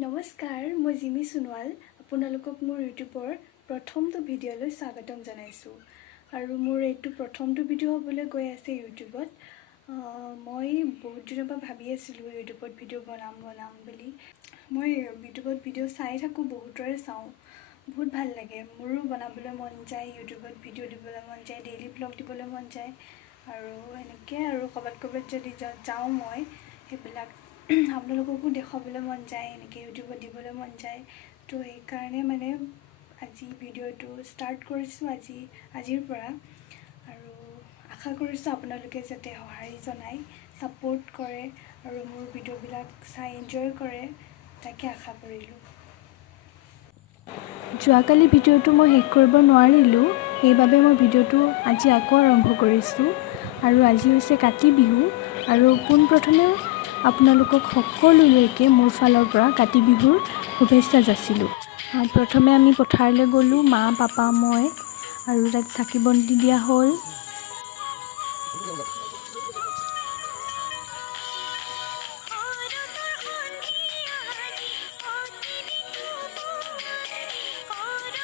নমস্কাৰ, মই জিমি সোণোৱাল আপোনালোকক মোৰ ইউটিউবৰ প্ৰথমটো ভিডিঅ'লৈ স্বাগতম জনাইছোঁ। আৰু মোৰ এইটো প্ৰথমটো ভিডিঅ' হ'বলৈ গৈ আছে ইউটিউবত। মই বহুত দিনৰ পৰা ভাবি আছিলোঁ ইউটিউবত ভিডিঅ' বনাম বুলি। মই ইউটিউবত ভিডিঅ' চাই থাকোঁ, বহুতৰে চাওঁ, বহুত ভাল লাগে। মোৰো বনাবলৈ মন যায়, ইউটিউবত ভিডিঅ' দিবলৈ মন যায়, ডেইলি ব্লগ দিবলৈ মন যায়। আৰু এনেকৈ আৰু ক'ৰবাত যদি যাওঁ মই সেইবিলাক আপোনালোককো দেখুৱাবলৈ মন যায়, এনেকৈ ইউটিউবত দিবলৈ মন যায়। তো সেইকাৰণে মানে আজি ভিডিঅ'টো ষ্টাৰ্ট কৰিছোঁ আজিৰ পৰা। আৰু আশা কৰিছোঁ আপোনালোকে যাতে সঁহাৰি জনায়, ছাপোৰ্ট কৰে আৰু মোৰ ভিডিঅ'বিলাক চাই এনজয় কৰে, তাকে আশা কৰিলোঁ। যোৱাকালি ভিডিঅ'টো মই শেষ কৰিব নোৱাৰিলোঁ, সেইবাবে মই ভিডিঅ'টো আজি আকৌ আৰম্ভ কৰিছোঁ। আৰু আজি হৈছে কাতি বিহু, আৰু পোনপ্ৰথমে আপোনালোকক সকলোলৈকে মোৰ ফালৰ পৰা কাতি বিহুৰ শুভেচ্ছা যাচিলোঁ। প্ৰথমে আমি পথাৰলৈ গ'লোঁ, মা, পাপা, মই, আৰু তাত চাকি বন্তি দিয়া হ'ল।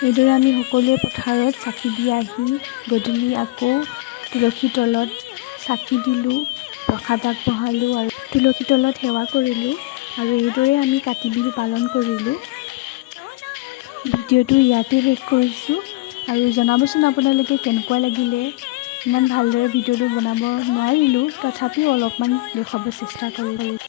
এইদৰে আমি সকলোৱে পথাৰত চাকি দি আহি গধূলি আকৌ তুলসী তলত চাকি দিলোঁ, প্ৰসাদ আগবঢ়ালোঁ আৰু তুলসী তলত সেৱা কৰিলোঁ। আৰু এইদৰে আমি কাতি বিহু পালন কৰিলোঁ। ভিডিঅ'টো ইয়াতে শেষ কৰিছোঁ। আৰু জনাবচোন আপোনালোকে কেনেকুৱা লাগিলে। ইমান ভালদৰে ভিডিঅ'টো বনাব নোৱাৰিলোঁ, তথাপিও অলপমান দেখুৱাব চেষ্টা কৰিলোঁ।